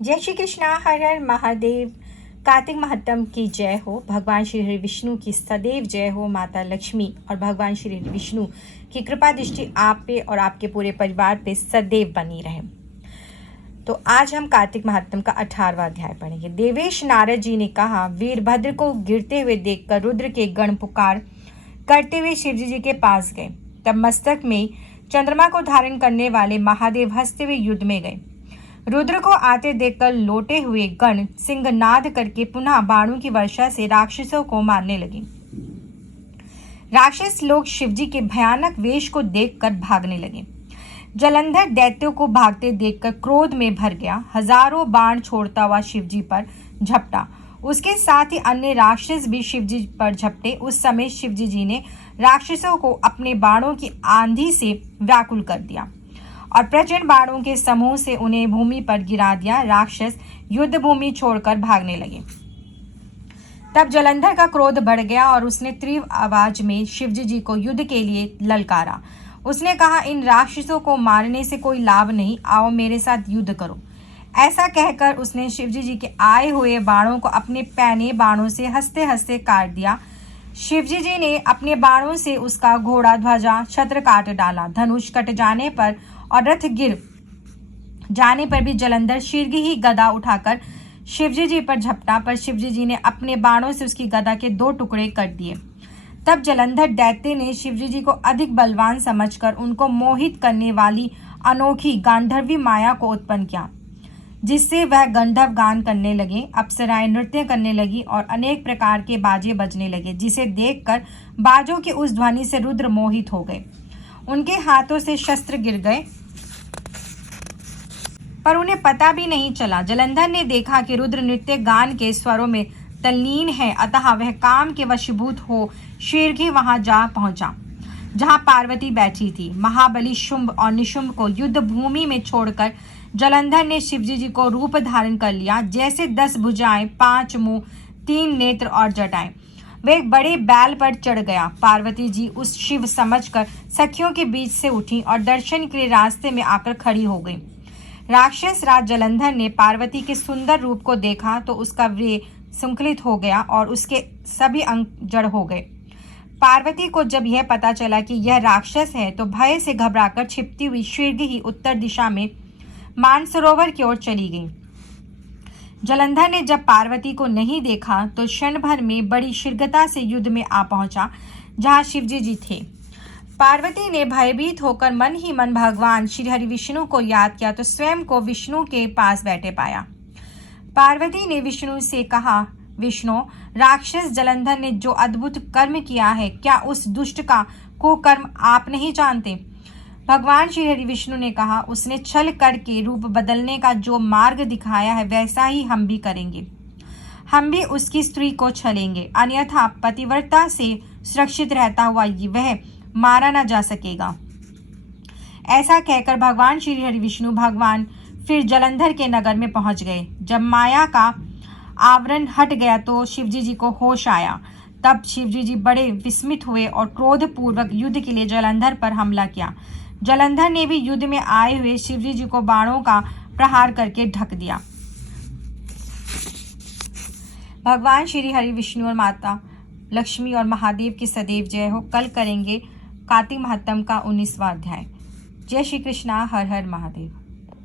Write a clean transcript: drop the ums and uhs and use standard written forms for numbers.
जय श्री कृष्णा। हर हर महादेव। कार्तिक महात्म की जय हो। भगवान श्री हरि विष्णु की सदैव जय हो। माता लक्ष्मी और भगवान श्री हरि विष्णु की कृपा दृष्टि आप पे और आपके पूरे परिवार पे सदैव बनी रहे। तो आज हम कार्तिक महात्म का 18वां अध्याय पढ़ेंगे। देवेश नारद जी ने कहा, वीरभद्र को गिरते हुए देखकर रुद्र के गण पुकार करते हुए शिवजी जी के पास गए। तब मस्तक में चंद्रमा को धारण करने वाले महादेव हंसते हुए युद्ध में गए। रुद्र को आते देखकर लौटे हुए गण सिंहनाद करके पुनः बाणों की वर्षा से राक्षसों को मारने लगे। राक्षस लोग शिवजी के भयानक वेश को देखकर भागने लगे। जलंधर दैत्यों को भागते देखकर क्रोध में भर गया। हजारों बाण छोड़ता हुआ शिवजी पर झपटा। उसके साथ ही अन्य राक्षस भी शिवजी पर झपटे। उस समय शिवजी जी ने राक्षसों को अपने बाणों की आंधी से व्याकुल कर दिया और प्रचंड बाणों के समूह से उन्हें भूमि पर गिरा दिया। राक्षस युद्ध भूमि छोड़कर भागने लगे। तब जलंधर का क्रोध बढ़ गया और उसने तीव्र आवाज में शिवजी जी को युद्ध के लिए ललकारा। उसने कहा, इन राक्षसों को मारने से कोई लाभ नहीं, आओ मेरे साथ युद्ध करो। ऐसा कहकर उसने शिवजी जी के आए हुए बाणों को अपने पैने बाणों से हंसते हंसते काट दिया। शिवजी जी ने अपने बाणों से उसका घोड़ा, ध्वजा, छत्र काट डाला। धनुष कट जाने पर और रथ गिर जाने पर भी जलंधर शीघ्र ही गदा उठाकर शिवजी जी पर झपटा, पर शिवजी जी ने अपने बाणों से उसकी गदा के 2 टुकड़े कर दिए। तब जलंधर दैत्य ने शिवजी जी को अधिक बलवान समझकर उनको मोहित करने वाली अनोखी गांधर्वी माया को उत्पन्न किया, जिससे वह गंधर्व गान करने लगे, अप्सराएं नृत्य करने लगी और अनेक प्रकार के बाजे बजने लगे, जिसे देखकर बाजों की उस ध्वनि से रुद्र मोहित हो गए। उनके हाथों से शस्त्र गिर गए पर उन्हें पता भी नहीं चला। जलंधर ने देखा कि रुद्र नृत्य गान के स्वरों में तल्लीन है, अतः वह काम के वशीभूत हो शीघ्र ही वहां जा पहुंचा जहां पार्वती बैठी थी। महाबली शुंभ और निशुंभ को युद्ध भूमि में छोड़कर जलंधर ने शिवजी जी को रूप धारण कर लिया, जैसे 10 भुजाएं, 5 मुंह, 3 नेत्र और जटाएं। वे एक बड़े बैल पर चढ़ गया। पार्वती जी उस शिव समझकर सखियों के बीच से उठी और दर्शन के लिए रास्ते में आकर खड़ी हो गई। राक्षस राज जलंधर ने पार्वती के सुंदर रूप को देखा तो उसका वे संकुलित हो गया और उसके सभी अंग जड़ हो गए। पार्वती को जब यह पता चला कि यह राक्षस है तो भय से घबराकर छिपती हुई शीघ्र ही उत्तर दिशा में मानसरोवर की ओर चली गई। जलंधर ने जब पार्वती को नहीं देखा तो क्षण भर में बड़ी शीघ्रता से युद्ध में आ पहुंचा जहां शिवजी जी थे। पार्वती ने भयभीत होकर मन ही मन भगवान श्री हरि विष्णु को याद किया तो स्वयं को विष्णु के पास बैठे पाया। पार्वती ने विष्णु से कहा, विष्णु, राक्षस जलंधर ने जो अद्भुत कर्म किया है, क्या उस दुष्ट का कुकर्म आप नहीं जानते? भगवान श्री हरि विष्णु ने कहा, उसने छल करके रूप बदलने का जो मार्ग दिखाया है वैसा ही हम भी करेंगे। हम भी उसकी स्त्री को छलेंगे, अन्यथा पतिव्रता से सुरक्षित रहता हुआ वह मारा न जा सकेगा। ऐसा कहकर भगवान श्री हरि विष्णु भगवान फिर जलंधर के नगर में पहुंच गए। जब माया का आवरण हट गया तो शिवजी जी को होश आया। तब शिवजी जी बड़े विस्मित हुए और क्रोधपूर्वक युद्ध के लिए जलंधर पर हमला किया। जलंधर ने भी युद्ध में आए हुए शिवजी जी को बाणों का प्रहार करके ढक दिया। भगवान श्री हरि विष्णु और माता लक्ष्मी और महादेव की सदैव जय हो। कल करेंगे कार्तिक महात्म का 19वां अध्याय। जय श्री कृष्णा। हर हर महादेव।